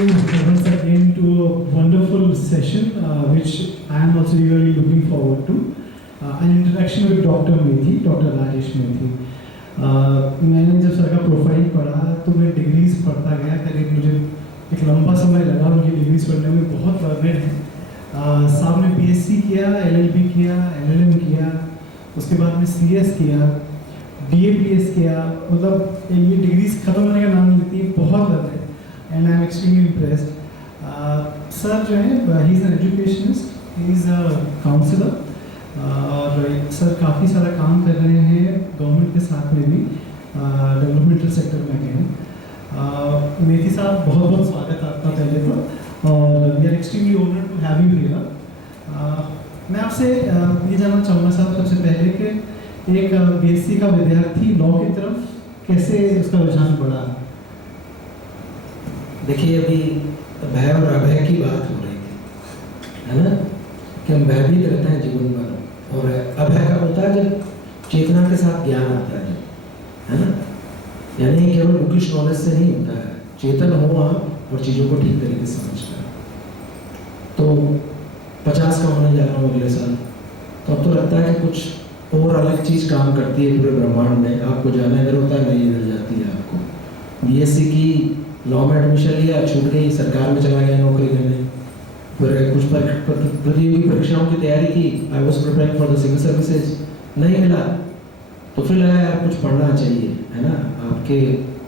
you once again to a wonderful session, which I am also really looking forward to. An introduction with Dr. Methi, Dr. Rajesh Methi. मैंने जब sir का profile पढ़ा तो मैं degrees पढ़ता गया, करीब मुझे एक लंबा समय लगा उनकी डिग्रीज पढ़ने में, बहुत लर्नेड है। साहब ने PhD किया, LLB किया, LLM किया, उसके बाद में CS किया, DAPS किया, मतलब ये डिग्रीज खत्म होने का नाम नहीं लेती, बहुत learned and I am extremely impressed. Sir जो है he is an educationist, he is a counsellor, और सर काफ़ी सारा काम कर रहे हैं गवर्नमेंट के साथ में भी, डेवलपमेंटल सेक्टर में हैं। मेथी साहब बहुत बहुत स्वागत है आपका पहले तो, और we are extremely honoured to have you here. मैं आपसे ये जानना चाहूँगा साहब सबसे पहले कि एक BSc का विद्यार्थी लॉ की तरफ कैसे उसका रुझान बढ़ा? देखिए, अभी भय और अभय की बात हो रही थी, है ना, कि हम भयभीत रहते हैं जीवन भर, और अभय का होता है जब चेतना के साथ ज्ञान आता है ना, यानी केवल बुकिश नॉलेज से नहीं होता है, चेतन हो आप और चीज़ों को ठीक तरीके से समझता है। तो 50 का होने जा रहा हूँ अगले साल, तो अब तो लगता है कि कुछ और अलग चीज़ काम करती है पूरे ब्रह्मांड में। आपको जाना इधर होता है, नहीं इधर जाती है। आपको BSc की लॉ में एडमिशन लिया, छूट गई, सरकार में चला गया नौकरी करने, फिर कुछ प्रतियोगी परीक्षाओं की तैयारी की, I was preparing for the civil services, नहीं मिला, तो फिर लगा यार कुछ पढ़ना चाहिए, है ना। आपके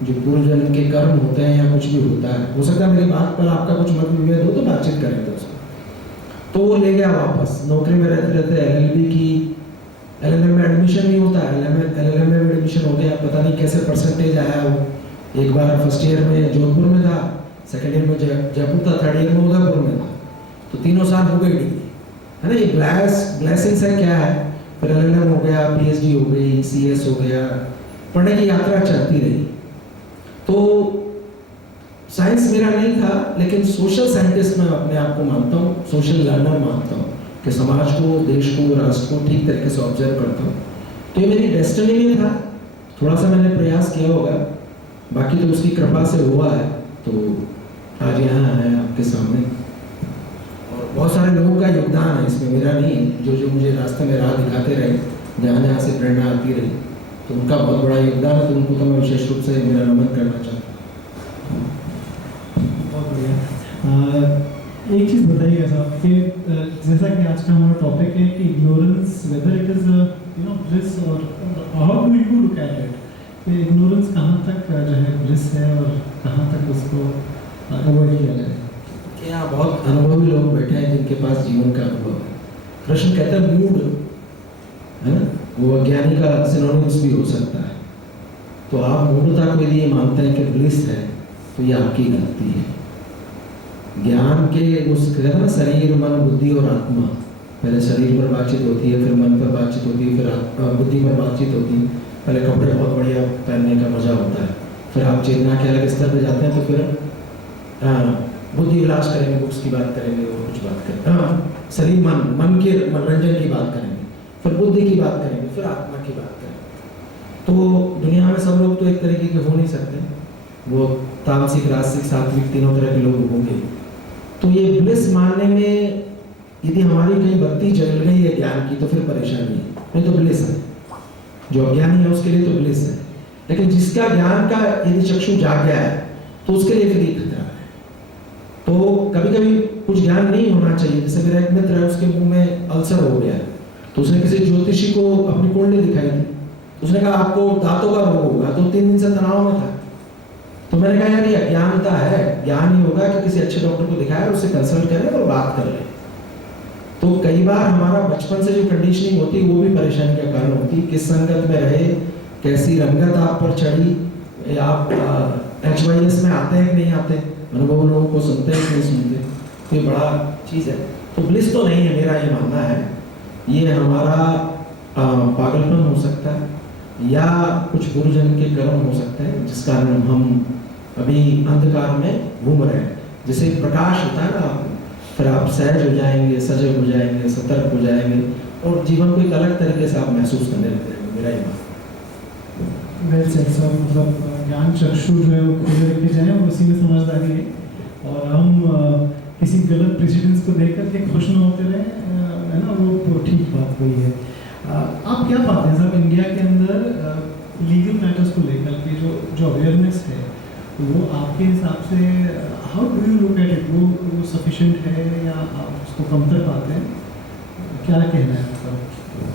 जो पूर्व जन्म के कर्म होते हैं या कुछ भी होता है, हो सकता है मेरी बात पर आपका कुछ मत विभेद हो तो बातचीत करेंगे उसको। तो वो ले गया वापस, नौकरी में रहते रहते LLB की, LLM में एडमिशन नहीं होता, LLM में एडमिशन हो गया, पता नहीं कैसे परसेंटेज आया वो। एक बार फर्स्ट ईयर में जोधपुर में था, सेकेंड ईयर में जयपुर था, थर्ड ईयर में उदयपुर में था, तो 3 साल हो गई डिग्री, है ना। ये ब्लेसिंग्स है, क्या है। फिर LLM हो गया, PhD हो गई, CS हो गया, पढ़ने की यात्रा चलती रही। तो साइंस मेरा नहीं था, लेकिन सोशल साइंटिस्ट मैं अपने आप को मानता हूँ, सोशल लर्नर मानता हूँ, कि समाज को, देश को, राष्ट्र को ठीक तरीके से ऑब्जर्व करता हूँ। तो ये मेरी डेस्टिनी में था, थोड़ा सा मैंने प्रयास किया होगा, बाकी तो उसकी कृपा से हुआ है। तो आज यहाँ है आपके सामने, और बहुत सारे लोगों का योगदान है इसमें, मेरा नहीं, जो मुझे रास्ते में राह दिखाते रहे, जहाँ से प्रेरणा आती रही, तो उनका बहुत बड़ा योगदान है। तो उनको तो मैं विशेष रूप से मेरा नमन करना चाहता हूँ। बहुत बढ़िया। एक चीज़ बताइएगा साहब कि जैसा कि आज का हमारा टॉपिक है कि ignorance, whether it is bliss, और how do you look at it, कि इग्नोरेंस कहाँ तक जो है ब्लिस है और कहाँ तक उसको अवॉइड किया जाए? यहाँ बहुत अनुभवी लोग बैठे हैं जिनके पास जीवन का अनुभव है। कृष्ण कहते हैं मूड, है ना, वो अज्ञानी का सिनोनिम्स भी हो सकता है। तो आप मूढ़ता को यदि ये मानते हैं कि ब्लिस है, तो ये आपकी गलती है। ज्ञान के उस कहते हैं ना, शरीर, मन, बुद्धि और आत्मा, पहले शरीर पर बातचीत होती है, फिर मन पर बातचीत होती है, फिर बुद्धि पर बातचीत होती है। पहले कपड़े बहुत बढ़िया पहनने का मजा होता है, फिर आप चेतना के अलग स्तर पर जाते हैं, तो फिर बुद्धि विलास करेंगे, बुक्स की बात करेंगे, और कुछ बात करेंगे, शरीर, मन के मनोरंजन की बात करेंगे, फिर बुद्धि की बात करेंगे, फिर आत्मा की बात करेंगे। तो दुनिया में सब लोग तो एक तरीके के हो नहीं सकते, वो तामसिक, राजसिक, सात्विक, तीनों तरह के लोग होंगे। तो ये ब्लिस मानने में यदि हमारी कहीं बत्ती जल गई है ज्ञान की, तो फिर परेशानी है, नहीं तो ब्लिस है। जो अज्ञानी है उसके लिए तो ब्लिस है, लेकिन जिसका ज्ञान का यदि चक्षु जाग गया है, तो उसके लिए फिर खतरा है। तो कभी कभी कुछ ज्ञान नहीं होना चाहिए। जैसे मेरा एक मित्र है, उसके मुंह में अल्सर हो गया, तो उसने किसी ज्योतिषी को अपनी कुंडली दिखाई थी, उसने कहा आपको दांतों का रोग होगा, तो 3 दिन से तनाव में था। तो मैंने कहा यार ये अज्ञानता है, ज्ञान ही होगा कि किसी अच्छे डॉक्टर को दिखाया, उससे कंसल्ट करें और बात कर लें। तो कई बार हमारा बचपन से जो कंडीशनिंग होती है, वो भी परेशानी का कारण होती है। किस संगत में रहे, कैसी रंगत आप पर चढ़ी, आप HYS में आते हैं कि नहीं आते, अनुभव लोगों को सुनते हैं कि नहीं सुनते, तो ये बड़ा चीज़ है। तो ब्लिस तो नहीं है, मेरा ये मानना है। ये हमारा पागलपन हो सकता है, या कुछ पूर्व जन्म के कर्म हो सकते हैं, जिस कारण हम अभी अंधकार में घूम रहे हैं। जैसे प्रकाश होता है ना, फिर आप सहज हो जाएंगे, सजग हो जाएंगे, सतर्क हो जाएंगे, और जीवन को एक अलग तरीके से आप महसूस करने लगते हैं। मेरा ये बात। वेल सेड सर, मतलब ज्ञान चक्षु जो है वो खुले रखे जाए, और उसी में समझदारी है। और किसी गलत प्रेसिडेंट्स को देख करके खुश न होते रहे, है ना, वो ठीक बात वही है। आप क्या पाते हैं साहब इंडिया के अंदर लीगल मैटर्स को लेकर के जो अवेयरनेस है, वो आपके हिसाब से how do you look at it, वो सफिशिएंट है या आप उसको कमतर पाते हैं, क्या कहना है आपका?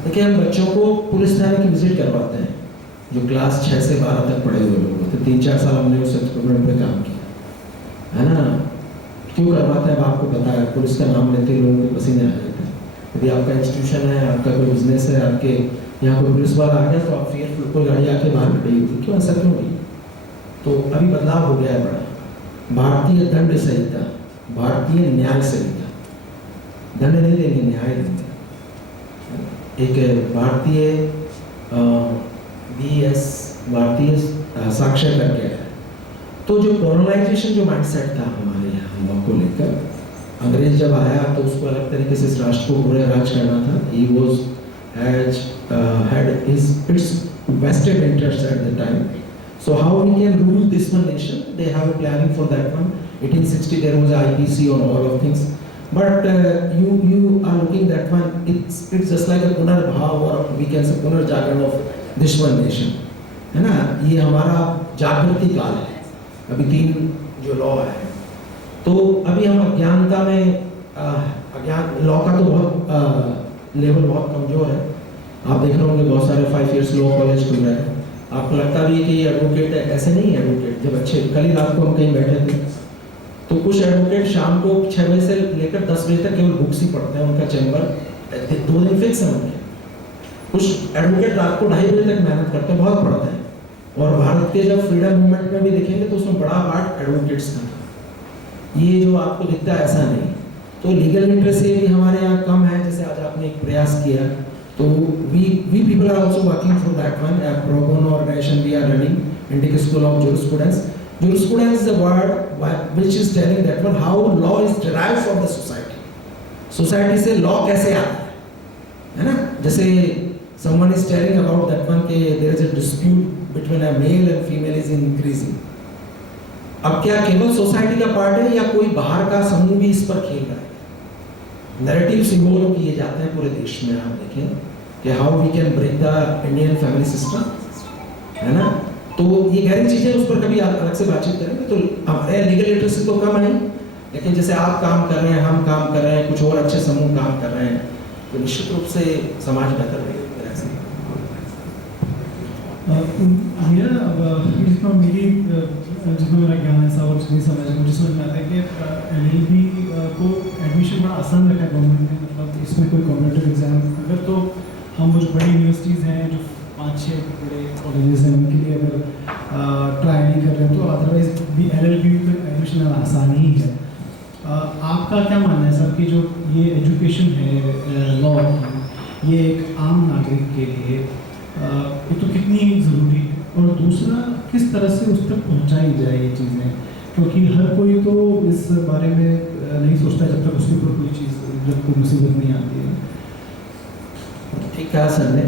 देखिए, हम बच्चों को पुलिस थाने की विजिट करवाते हैं, जो क्लास 6 से 12 तक पढ़े हुए लोग होते हैं। 3-4 साल हमने उस एक्सपेरिमेंट पे काम किया, है ना। क्यों करवाते हैं आपको पता है, पुलिस का नाम लेते ही लोगों के पसीने आ जाते हैं। यदि आपका इंस्टीट्यूशन है, आपका कोई बिजनेस है, आपके यहाँ कोई पुलिस वाला आ गया तो आप फिर कोई गाड़ी आके बाहर खड़ी होगी, क्यों, ऐसा क्यों हुई? तो अभी बदलाव हो गया है बड़ा। भारतीय दंड संहिता, भारतीय न्याय संहिता, दंड नहीं देंगे, न्याय देंगे। एक भारतीय BS भारतीय साक्षर करके है। तो जो कॉलोनाइजेशन जो माइंडसेट था हमारे यहाँ हम को लेकर, अंग्रेज जब आया तो उसको अलग तरीके से इस राष्ट्र को पूरे राज करना था। He was had its vested interests at the time. So how we can rule this one nation? They have a planning for that one. 1860 there was IPC on all of things. But you are looking that one. It's just like a पुनर्भाव or we can say पुनर्जागरण of this one nation, है ना। ये हमारा जागृति काल है। अभी 3 जो लॉ है, तो अभी हम अज्ञानता में अज्ञान लॉ का तो बहुत लेवल बहुत कमजोर है। आप देख रहे होंगे बहुत सारे 5 years लॉ कॉलेज खुल रहे हैं। आपको लगता भी है कि ये एडवोकेट है, ऐसे नहीं है एडवोकेट। जब अच्छे कल ही रात को हम कहीं बैठे थे तो कुछ एडवोकेट शाम को 6 बजे से लेकर 10 बजे तक केवल बुक्स ही पढ़ते हैं, उनका चैम्बर 2 दिन फिक्स है उनके। कुछ एडवोकेट रात को 2:30 बजे तक मेहनत करते हैं, बहुत पढ़ते हैं। और भारत के जब फ्रीडम मूवमेंट में भी देखेंगे तो उसमें बड़ा पार्ट एडवोकेट्स का था। ये जो आपको दिखता है ऐसा नहीं। तो लीगल लिटरेसी भी हमारे यहाँ कम है, जैसे आज आपने एक प्रयास किया, तो we people are also working for that one. A pro bono organization we are running, Indian School of Jurisprudence. Jurisprudence is a word which is telling that one how law is derived from the society. Society से law कैसे आता है ना। जैसे someone is telling about that one कि there is a dispute between a male and female is increasing. अब क्या केवल सोसाइटी का पार्ट है या कोई बाहर का समूह भी इस पर खेल रहा है? नैरेटिव्स इवॉल्व किए जाते हैं पूरे देश में। आप देखें कि how we can break the Indian family system, है ना। तो ये गहरी चीजें, उस पर कभी अलग से बातचीत करेंगे। तो हमारे लीगल लिटरेसी तो कम है, लेकिन जैसे आप काम कर रहे हैं, हम काम कर रहे हैं, कुछ और अच्छे समूह काम कर रहे हैं, तो निश्चित रूप से समाज बेहतर रहेगा। जितना मेरा ज्ञान है साहब, जितनी समझ है, मुझे समझ में आता है कि LLB को एडमिशन बड़ा आसान रखा है गवर्नमेंट ने। मतलब इसमें कोई कॉम्पिटिटिव एग्जाम अगर, तो हम वो जो बड़ी यूनिवर्सिटीज़ हैं, जो 5-6 बड़े कॉलेजेस हैं, उनके लिए अगर ट्राई नहीं कर रहे हैं, तो अदरवाइज भी LLB में एडमिशन आसान ही है। आपका क्या मानना है सर कि जो ये एजुकेशन है लॉ की, ये एक आम नागरिक के लिए ये तो कितनी ज़रूरी है, और दूसरा किस तरह से उस तक पहुंचाई जाए ये चीज़ें, क्योंकि हर कोई तो इस बारे में नहीं सोचता जब तक उसके ऊपर कोई चीज़, जब कोई मुसीबत नहीं आती है। ठीक कहा सर ने।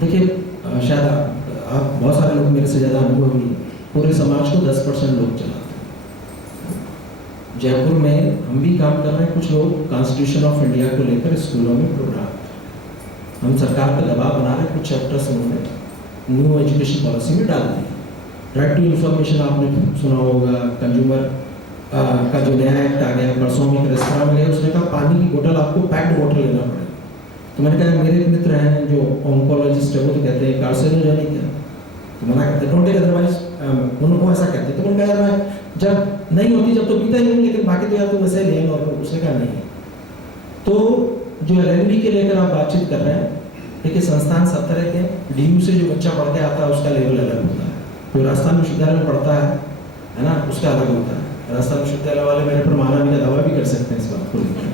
देखिए, शायद आप बहुत सारे लोग मेरे से ज़्यादा अनुभवी, पूरे समाज को 10% लोग चलाते हैं। जयपुर में हम भी काम कर रहे हैं, कुछ लोग कॉन्स्टिट्यूशन ऑफ इंडिया को लेकर स्कूलों में प्रोग्राम, हम सरकार पर दबाव बना रहे हैं। कुछ चैप्टर्स उन्होंने न्यू एजुकेशन पॉलिसी में डाल दी। राइट टू इन्फॉर्मेशन आपने सुना होगा, कंज्यूमर का जो नया एक्ट आ गया, परसों में एक रेस्तरां में गया, उसने कहा पानी की बोतल आपको पैक्ड वाटर लेना पड़ेगा। तो मैंने कहा, मेरे एक मित्र हैं जो ऑन्कोलॉजिस्ट है, वो तो कहते हैं कार्सिनोजेनिक है, तो मना करते डोंट टेक, अदरवाइज उनको ऐसा कहते। तो मैंने कहा यार, जब नहीं होती जब तो पीता ही नहीं, लेकिन बाकी तो यार तो वैसे ही लेंगे। और उसने कहा नहीं। तो जो LLB के लेकर आप बातचीत कर रहे हैं, देखिए संस्थान सब तरह के, DU से जो बच्चा पढ़ के आता है उसका लेवल अलग होता है। कोई राजस्थान विश्वविद्यालय में पढ़ता है ना, उसका अलग होता है। राजस्थान विश्वविद्यालय वाले मेरे पर मानवी का दावा भी कर सकते हैं इस बात को लेकर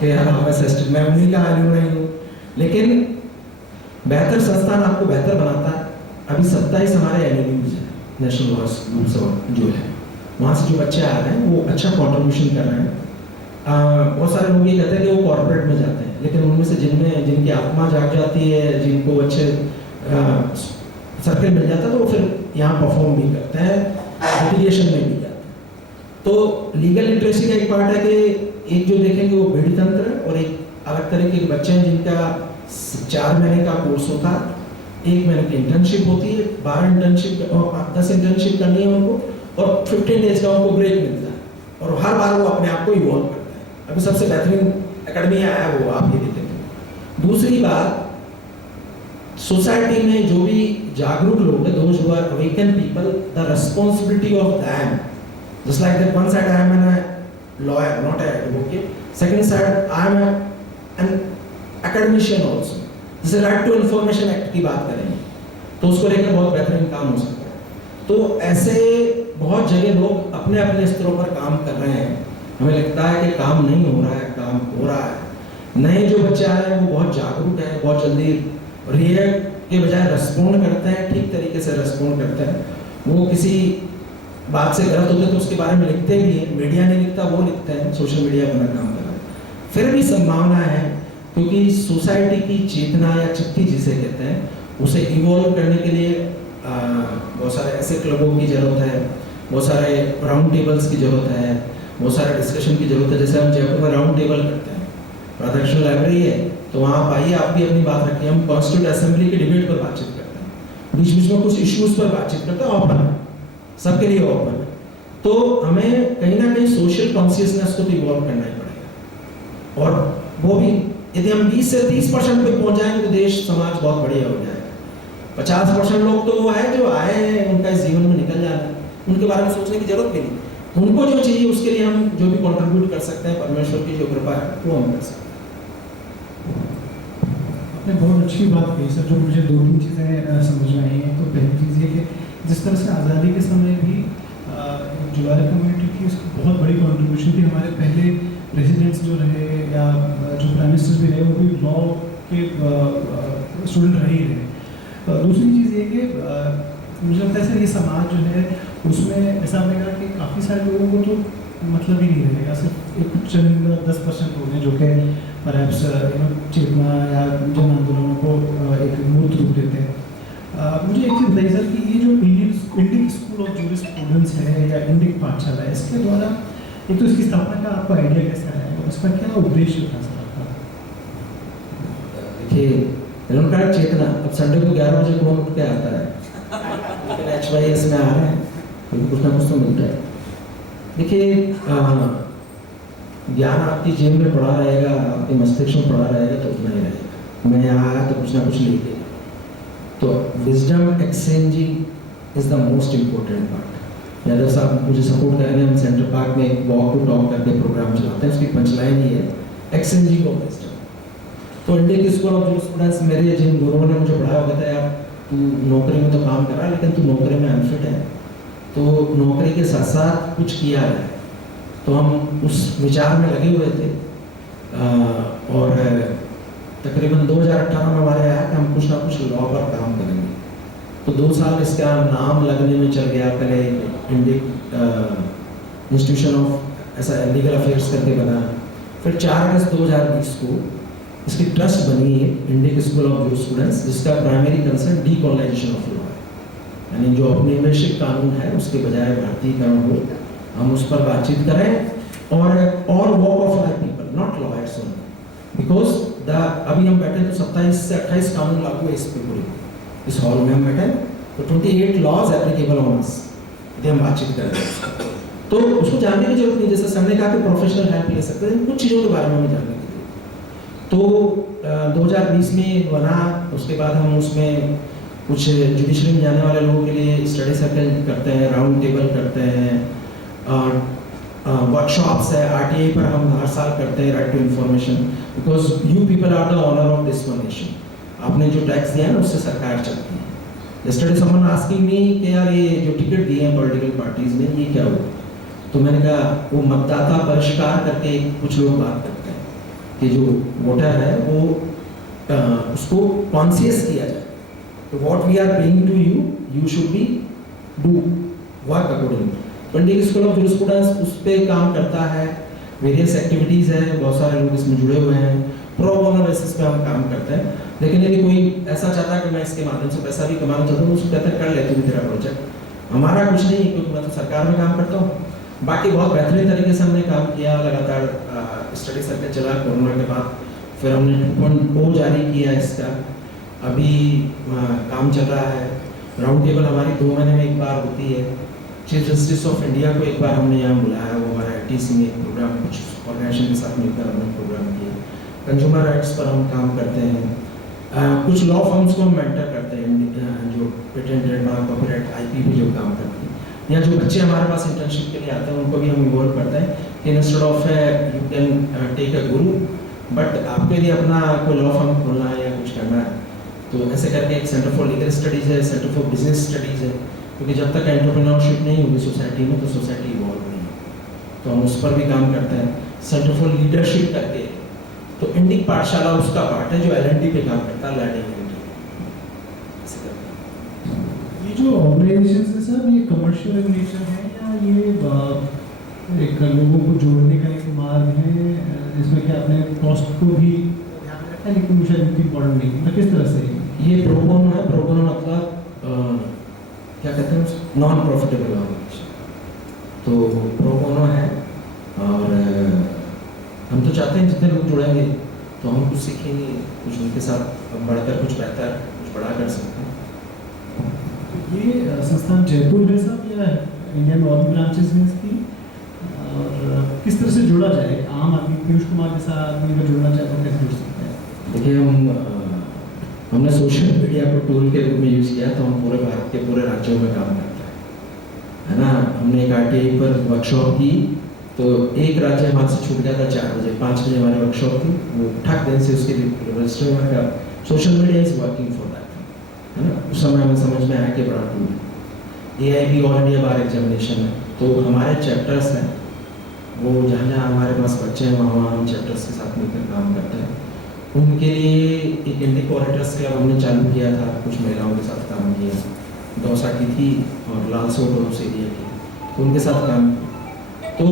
कि यार आप ऐसे, मैं उन्हीं का आलू नहीं हूँ। लेकिन बेहतर संस्थान आपको बेहतर बनाता है। अभी 27 हमारे LLBs हैं, नेशनल लॉ स्कूल जो है, वहाँ से जो बच्चे आ रहे हैं वो अच्छा कॉन्ट्रीब्यूशन कर रहे हैं। बहुत सारे लोग ये कहते हैं कि वो कॉर्पोरेट में जाते हैं, लेकिन उनमें से जिनकी आत्मा जाग जाती है, जिनको अच्छे सर्कल मिल जाता है, तो वो फिर यहाँ परफॉर्म भी करते हैं, लिटिगेशन में भी जाते हैं। तो लीगल लिटरेसी का एक पार्ट है कि एक जो देखेंगे वो बीड़ी तंत्र और एक अलग तरह के बच्चे हैं जिनका 4 महीने का कोर्स होता है, 1 महीने की इंटर्नशिप होती है, 12 इंटर्नशिप और 10 इंटर्नशिप करनी है उनको और 15 डेज का उनको ब्रेक मिलता है और हर बार वो अपने आप को इवॉल्व करता है। अभी सबसे बेहतरीन एकेडमी आया वो आप ये देखेंगे। दूसरी बात, सोसाइटी में जो भी जागरूक लोग हैं, those who are awakened people, the responsibility of them, just like that one side I am a lawyer, not an advocate, second side I am an academician also, जैसे राइट टू इन्फॉर्मेशन एक्ट की बात करेंगे तो उसको लेकर बहुत बेहतरीन काम हो सकता है। तो ऐसे बहुत जगह लोग अपने अपने स्तरों पर काम कर रहे हैं, हमें लगता है कि काम नहीं हो रहा है, काम हो रहा है। नए जो बच्चे आए हैं वो बहुत जागरूक है, बहुत जल्दी रिएक्ट के बजाय रेस्पॉन्ड करते हैं, ठीक तरीके से रेस्पॉन्ड करते हैं। वो किसी बात से गलत होते तो उसके बारे में लिखते भी हैं, मीडिया नहीं लिखता वो लिखते हैं, सोशल मीडिया अपना काम कर रहा है। फिर भी संभावना है क्योंकि सोसाइटी की चेतना या शक्ति जिसे कहते हैं उसे इवॉल्व करने के लिए बहुत सारे ऐसे क्लबों की जरूरत है, बहुत सारे राउंड टेबल्स की जरूरत है, बहुत सारे डिस्कशन की जरूरत है। जैसे हम जयपुर में राउंड टेबल करते हैं, राधाकृष्ण लाइब्रेरी है तो वहाँ आप आइए, आप भी अपनी बात रखिए। हम कॉन्स्टिट्यूट असेंबली के डिबेट पर बातचीत करते हैं, बीच बीच में कुछ इश्यूज पर बातचीत करते हैं, ओपन है, सबके लिए ओपन है। तो हमें कहीं ना कहीं सोशल कॉन्शियसनेस को तो इवॉल्व करना ही पड़ेगा और वो भी यदि हम 20 से 30% पे पहुंच जाएंगे तो देश समाज बहुत बढ़िया हो जाएगा। 50% लोग तो वो है जो आए हैं, उनका इस जीवन में निकल जाना है, उनके बारे में सोचने की जरूरत भी नहीं। उनको जो चाहिए उसके लिए हम जो भी कंट्रीब्यूट कर सकते हैं, परमेश्वर की जो कृपा है वो हम कर सकते हैं। आपने बहुत अच्छी बात कही सर, जो मुझे 2-3 चीज़ें समझ में आई हैं। तो पहली चीज़ ये कि जिस तरह से आज़ादी के समय भी जुलारा कम्युनिटी की उसकी बहुत बड़ी कंट्रीब्यूशन थी। हमारे पहले प्रेसिडेंट्स जो रहे या जो प्राइम मिनिस्टर्स भी रहे वो भी लॉ के स्टूडेंट रहे ही रहे। दूसरी चीज़ ये कि मुझे लगता है सर ये समाज जो है उसमें ऐसा लगेगा कि काफ़ी सारे लोगों को तो मतलब ही नहीं रहेगा, सिर्फ एक कुछ चंद 10% लोग हैं जो कि परहैप्स चेतना या जन आंदोलनों को एक मूर्त रूप देते हैं। मुझे एक चीज़ बताइए सर कि ये जो इंडिक स्कूल ऑफ जूरिस्प्रूडेंस है या इंडिक पाठशाला है, इसके द्वारा एक तो इसकी स्थापना का आपको आइडिया कैसा है और इसका क्या उद्देश्य था सर आपका? देखिए निरंकार चेतना अब संडे को 11 बजे कौन उठ के आता है, लेकिन HYS में आ रहे हैं क्योंकि कुछ ना कुछ तो मिलता है। देखिए ज्ञान आपकी जेब में पड़ा रहेगा, आपके मस्तिष्क में पड़ा रहेगा तो उतना ही रहेगा। मैं यहाँ आया तो कुछ ना कुछ लेके, तो wisdom exchanging is the most important part. Yadav साहब मुझे सपोर्ट करेंगे, हम सेंट्रल पार्क में एक वॉक टू टॉक करके प्रोग्राम चलाते हैं, उसकी पंचलाइन ही है एक्सचेंजिंग ऑफ विजडम। तो इंडियन स्कूल ऑफ जूरिस्प्रूडेंस मेरे जिन गुरुओं ने मुझे पढ़ाया, कहता है यार तू नौकरी में तो काम कर रहा है लेकिन तू नौकरी में अनफिट है, तो नौकरी के साथ साथ कुछ किया है। तो हम उस विचार में लगे हुए थे और तकरीबन 2018 में हमारे आया कि हम कुछ ना कुछ लॉ पर काम करेंगे। तो 2 साल इसका नाम लगने में चल गया, पहले इंडियन इंस्टीट्यूशन ऑफ ऐसा लीगल अफेयर्स करके बना, फिर 4 अगस्त 2020 को इसकी ट्रस्ट बनी है इंडियन स्कूल ऑफ जूरिस्प्रूडेंस, जिसका प्राइमरी कंसर्न डीकॉलोनाइजेशन ऑफ लॉ है, यानी जो औपनिवेशिक कानून है उसके बजाय भारतीयकरण हो, हम उस पर बातचीत करें और walk of life people, not lawyers only, because अभी हम बैठे तो 27 से 28 कानून लागू है इस पे पूरी इस हॉल में हम बैठे, तो 28 लॉज एप्लीकेबल ऑन अस, यदि हम बातचीत करें तो उसको जानने की जरूरत नहीं। जैसे हमने कहा कि प्रोफेशनल हेल्प ले सकते हैं, कुछ चीज़ों के बारे में हमें जानने की जरूरत। तो 2020 में बना, उसके बाद हम उसमें कुछ जुडिशरी में जाने वाले लोगों के लिए स्टडी सर्कल करते हैं, राउंड टेबल करते हैं, वर्कशॉप्स है, RTI पर हम हर साल करते हैं, right to information, because you people are the honour of this nation. आपने जो टैक्स दिया है ना उससे सरकार चलती है। यस्टरडे समवन आस्किंग मी कि यार ये जो टिकट दिए हैं पॉलिटिकल पार्टीज ने ये क्या हुआ, तो मैंने कहा वो मतदाता परिष्कार करके कुछ लोग बात करते हैं कि जो वोटर है वो उसको कॉन्शियस किया जाए, तो what we are paying to you, you should be do work accordingly. Indian school of jurisprudence उस पर काम करता है, वेरियस एक्टिविटीज़ हैं, बहुत सारे लोग इसमें जुड़े हुए हैं, प्रो बोनो बेसिस पे हम काम करते हैं। लेकिन यदि कोई ऐसा चाहता है कि मैं इसके माध्यम से पैसा भी कमाना चाहता हूँ, उसको कहते हैं कर लेते हैं तेरा प्रोजेक्ट, हमारा कुछ नहीं, क्योंकि मैं तो सरकार में काम करता हूँ, बाकी बहुत बेहतरीन तरीके से हमने काम किया, लगातार स्टडी सर्कल चला। कोरोना के बाद फिर हमने 2.0 जारी किया इसका, अभी काम चल रहा है। राउंड टेबल हमारी 2 महीने में एक बार होती है। चीफ जस्टिस ऑफ इंडिया को एक बार हमने यहाँ बुलाया, वो हमारा ITC में एक प्रोग्राम, कुछ ऑर्गेनाइजेशन के साथ मिलकर हमने प्रोग्राम किया। कंज्यूमर राइट्स पर हम काम करते हैं, कुछ लॉ फर्म्स को हम मेंटर करते हैं, जो पेटेंट, ट्रेडमार्क, कॉपीराइट, IP पे जो काम करते हैं, या जो बच्चे हमारे पास इंटर्नशिप के लिए आते हैं उनको भी हम इन्वॉल्व करते हैं कि instead of you can take a guru, but आपके लिए अपना कोई लॉ फर्म खोलना है या कुछ करना है तो ऐसे करके एक सेंटर फॉर लीगल स्टडीज़ है, सेंटर फॉर बिजनेस स्टडीज़ है, क्योंकि जब तक एंटरप्रेन्योरशिप नहीं होगी सोसाइटी में तो सोसाइटी इवॉल्व नहीं है, तो हम उस पर भी काम करते हैं। सेंटर फॉर लीडरशिप करके, तो इंडिक पाठशाला उसका पार्ट है जो LND पे काम करता है, लर्निंग ये जो ऑर्गेनाइजेशन है सर, ये कमर्शियल इन नेचर है या ये एक लोगों को जोड़ने का एक मार्ग है, जिसमें कि आपने कॉस्ट को भी ध्यान में रखा है, लेकिन मुझे इतनी इम्पोर्टेंट नहीं है, किस तरह से ये प्रोबोनो है। प्रोबोनो मतलब क्या कहते हैं, नॉन प्रॉफिटेबल ऑर्गेनाइजेशन, तो प्रोबोनो है। और हम तो चाहते हैं जितने लोग जुड़ेंगे तो हम कुछ सीखेंगे, कुछ उनके साथ बढ़कर कुछ बेहतर, कुछ बड़ा कर सकते हैं। ये संस्थान जयपुर है साहब या इंडिया में और ब्रांचेस हैं इसकी, और किस तरह से जुड़ा जाए? आम आदमी, पीयूष कुमार जैसा आदमी अगर जुड़ना चाहे तो कैसे जुड़ सकता है? देखिए, हमने सोशल मीडिया को टूल के रूप में यूज़ किया, तो हम पूरे भारत के पूरे राज्यों में काम करते हैं, है ना। हमने एक RTI पर वर्कशॉप की, तो एक राज्य हमारे से छूट गया था 4 बजे, 5 बजे हमारी वर्कशॉप थी, वो ठक दिन से उसके लिए रजिस्टर हुआ था। Social media is working for that, है ना। उस समय हमें समझ में आया कि बड़ा टूल है। AIB ऑल इंडिया बार एग्जामिनेशन है, तो हमारे चैप्टर्स हैं, वो जहाँ जहाँ हमारे पास बच्चे हैं वहाँ हम चैप्टर्स के साथ मिलकर काम करते हैं। उनके लिए एक इंडिक ऑडिटर्स का हमने चालू किया था, कुछ महिलाओं के साथ काम किया, दौसा की थी और लालसोट और उस एरिया की, तो उनके साथ काम। तो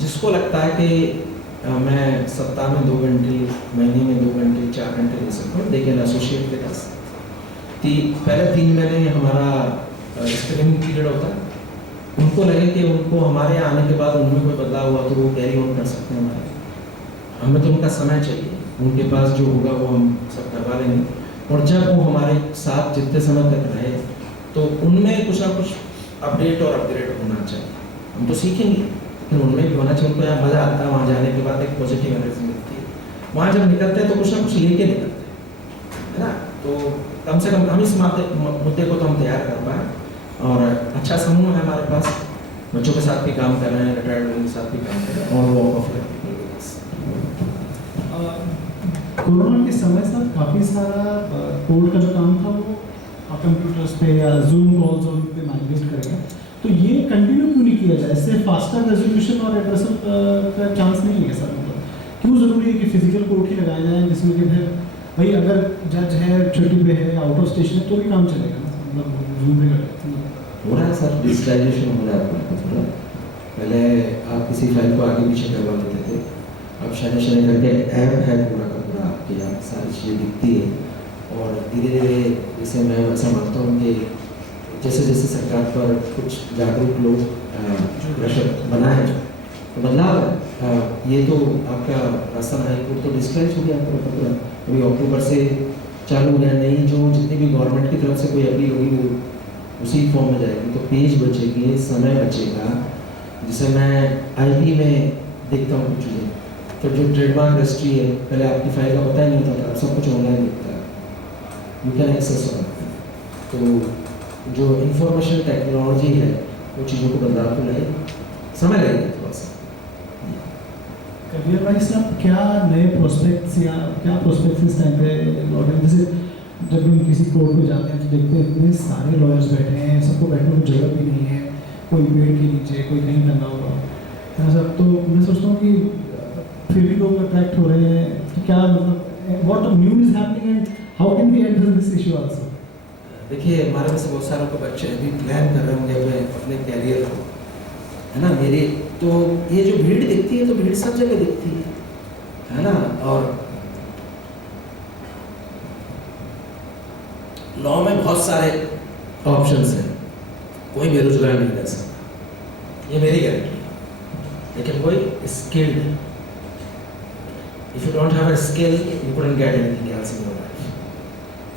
जिसको लगता है कि मैं सप्ताह में 2 घंटे, महीने में 2 घंटे, 4 घंटे दे सकता हूँ, लेकिन एसोसिएट के पास पहले 3 महीने हमारा स्क्रीनिंग पीरियड होता है। उनको लगे कि उनको हमारे आने के बाद उनमें कोई बदलाव हुआ तो वो कैरी ऑन कर सकते हैं हमारे, हमें तो उनका समय चाहिए, उनके पास जो होगा वो हम सब करवा लेंगे। और जब वो हमारे साथ जितने समय तक रहे तो उनमें कुछ ना कुछ अपडेट और अपग्रेड होना चाहिए। हम तो सीखेंगे, लेकिन उनमें भी होना चाहिए। उनको यहाँ मज़ा आता है, वहाँ जाने के बाद एक पॉजिटिव एनर्जी मिलती है, वहाँ जब निकलते हैं तो कुछ ना कुछ लेके निकलते हैं, है ना। तो कम से कम हम इस मुद्दे को तो हम तैयार कर पाए, और अच्छा समूह है हमारे पास, बच्चों के साथ भी काम कर रहे हैं, रिटायर्ड लोगों के साथ भी काम कर रहे हैं, और वो ऑफ कोरोना के समय साथ काफ़ी सारा कोड का जो काम था वो कंप्यूटर्स पे या जूम कॉल्स और पे माइग्रेट करेगा, तो ये कंटिन्यू क्यों नहीं किया जाए? इससे फास्टर रेजोल्यूशन और एड्रेसल का चांस नहीं है सर? मतलब क्यों ज़रूरी है कि फिजिकल कोर्ट ही लगाए जाए, जिसमें कि फिर भाई अगर जज है, छुट्टी पे है, आउट ऑफ स्टेशन है, तो भी काम चलेगा ना, मतलब जूम पे हो रहा है सर, डिजिटलाइजेशन हो रहा है। पहले आप किसी फाइल को आगे पीछे करवा लेते थे, अब शनि करके ऐप है पूरा का पूरा आपके यहाँ सारी चीज़ें दिखती है, और धीरे धीरे जैसे मैं ऐसा मानता हूँ कि जैसे जैसे सरकार पर कुछ जागरूक लोग प्रेशर बना है तो बदलाव है। ये तो आपका राजस्थान हाईकोर्ट तो डिस्क्राइज हो गया आपका पूरा, अभी अक्टूबर से चालू हो गया, नई जो जितनी भी गवर्नमेंट की तरफ से कोई अपील होगी वो उसी फॉर्म में जाएगी, तो पेज बचेगी, समय बचेगा। जिसे मैं IP में देखता हूँ कुछ चीज़ें, तो जो ट्रेडमार्क रजिस्ट्री है, पहले आपकी फाइल का पता ही नहीं होता था, सब कुछ ऑनलाइन दिखता है, यू कैन एक्सेस ऑन। तो जो इंफॉर्मेशन टेक्नोलॉजी है वो चीज़ों को बदलाव को लाए, समय लगेगा थोड़ा सा। कबीर भाई साहब, क्या नए प्रोस्पेक्ट्स या क्या प्रोस्पेक्ट्स इस टाइम पे लॉयर, जैसे जब भी किसी कोर्ट में जाते हैं तो देखते हैं इतने सारे लॉयर्स बैठे हैं, सबको बैठने की जगह भी नहीं है, कोई पेड़ के नीचे, कोई कहीं टंगा हुआ है सब। तो मैं सोचता हूँ कि फिर भी लोग अट्रैक्ट हो रहे हैं कि क्या, मतलब what new is happening and how can we enter this issue also? देखिए, हमारे में से बहुत सारे को बच्चे अभी प्लान कर रहे होंगे अपने कैरियर को, है ना। मेरे तो ये जो भीड़ दिखती है, तो भीड़ सब जगह दिखती है ना। और लॉ में बहुत सारे ऑप्शंस हैं, कोई बेरोजगार नहीं रह सकता, ये मेरी गारंटी है। लेकिन कोई skilled. If you don't have a skill, you couldn't get anything else in your life.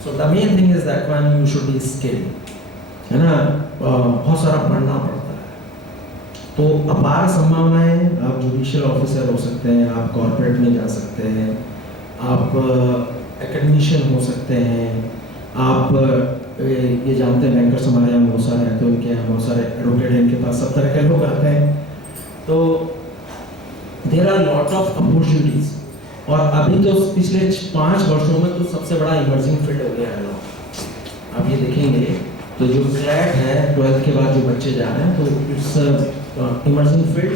So the main thing is that one, you should be skilled. है ना, बहुत सारा पढ़ना पड़ता है। तो अपार संभावनाएं, आप जुडिशियल ऑफिसर हो सकते हैं, आप कॉर्पोरेट में जा सकते हैं, आप एकेडमिशियन हो सकते हैं, आप ये जानते हैं बैंकर्स हमारे यहाँ बहुत सारे हैं, तो उनके यहाँ बहुत सारे एडवोकेट हैं, इनके पास सब तरह के लोग आते हैं। तो there are lot of opportunities. और अभी तो पिछले 5 वर्षों में तो सबसे बड़ा इमर्जिंग फील्ड हो गया है लॉ। आप ये देखेंगे तो जो क्लैट है 12th के बाद जो बच्चे जा रहे हैं, तो इट्स इमर्जिंग फील्ड।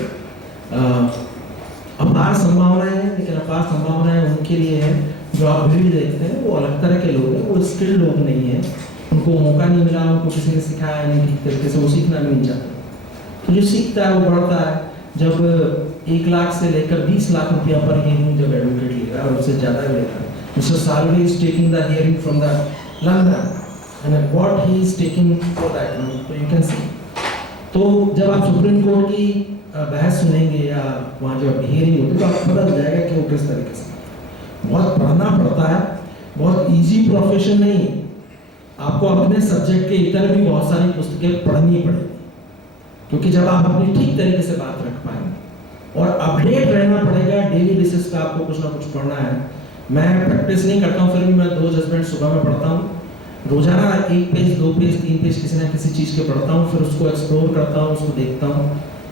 अपार संभावनाएं हैं, लेकिन अपार संभावनाएं उनके लिए है जो आप भीड़ देखते हैं, वो अलग तरह के लोग हैं, वो स्किल्ड लोग नहीं है, उनको मौका नहीं मिला, उनको किसी ने सिखाया नहीं ठीक तरीके से, वो सीखना भी नहीं चाहते। तो जो सीखता है वो बढ़ता है। जब 1 लाख से लेकर 20 लाख रुपया पर हियरिंग जब एडवोकेट लेगा और उससे ज़्यादा भी लेगा, mister Salve is taking the hearing from the London and what he is taking for that, तो यू कैन सी। तो जब आप सुप्रीम कोर्ट की बहस सुनेंगे या वहाँ जब हियरिंग होती है तो आपको पता चल जाएगा कि वो किस तरीके से। बहुत पढ़ना पड़ता है, बहुत इजी प्रोफेशन नहीं है। आपको अपने सब्जेक्ट के इतर भी बहुत सारी पुस्तकें पढ़नी पड़ेगी, क्योंकि जब आप अपनी ठीक तरीके से बात रख पाएंगे और अपडेट रहना पड़ेगा, डेली बेसिस पे आपको कुछ ना कुछ पढ़ना है। मैं प्रैक्टिस नहीं करता हूँ, फिर भी मैं 2 जजमेंट सुबह में पढ़ता हूँ, रोजाना 1 पेज 2 पेज 3 पेज किसी ना किसी चीज़ के पढ़ता हूँ, फिर उसको एक्सप्लोर करता हूँ, उसको देखता हूँ,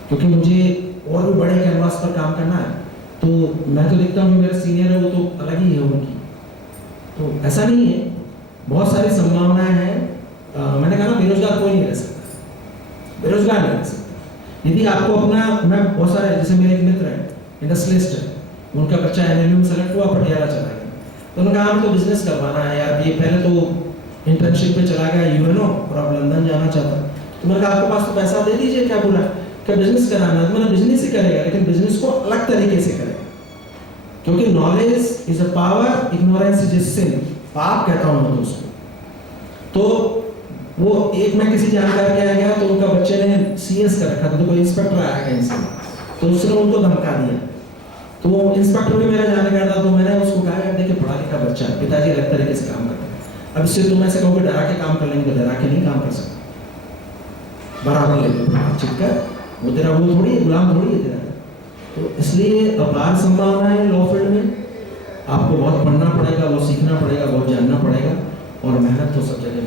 क्योंकि मुझे और भी बड़े कैनवास पर काम करना है। तो मैं तो देखता हूँ मेरे सीनियर है वो तो अलग ही है उनकी, तो ऐसा नहीं है, बहुत सारी संभावनाएं हैं। मैंने कहा ना, बेरोजगार कोई नहीं रह सकता, बेरोजगार नहीं रह सकता। यदि आपको अपना, मैं बहुत सारे, जैसे मेरे एक मित्र हैं इंडस्ट्रियलिस्ट है, उनका बच्चा एमएलयू में सेलेक्ट हुआ, पटियाला चला गया, तो उन्होंने कहा हमको बिजनेस करवाना है यार, ये पहले तो इंटर्नशिप पे चला गया यूएनओ और अब लंदन जाना चाहता। तो मैंने कहा आपके पास तो पैसा दे दीजिए, क्या बोला क्या बिजनेस कराना है, तो मैंने बिजनेस ही करेगा, लेकिन बिजनेस को अलग तरीके से करेगा, क्योंकि knowledge is a power, ignorance is a sin, पाप कहता हूँ मैं उसको। तो वो एक मैं किसी जानकार के आ गया, तो उनका बच्चे ने सीएस कर रखा था, तो कोई इंस्पेक्टर आया कहीं से, तो उसने उनको धमका दिया, तो वो इंस्पेक्टर भी मेरा जानकार था, तो मैंने उसको कहा यार देखिए पढ़ा लिखा बच्चा है, पिताजी अलग तरीके से काम करते हैं, अब इससे तुम ऐसे कहोगे डरा के काम कर लेंगे, तो डरा के नहीं काम कर सकते, बराबर ले लो चिपकर, वो तेरा वो थोड़ी गुलाम थोड़ी है तेरा। तो इसलिए अपार संभावना है लॉ फील्ड में, आपको बहुत पढ़ना पड़ेगा, बहुत सीखना पड़ेगा, बहुत जानना पड़ेगा, और मेहनत तो सब जगह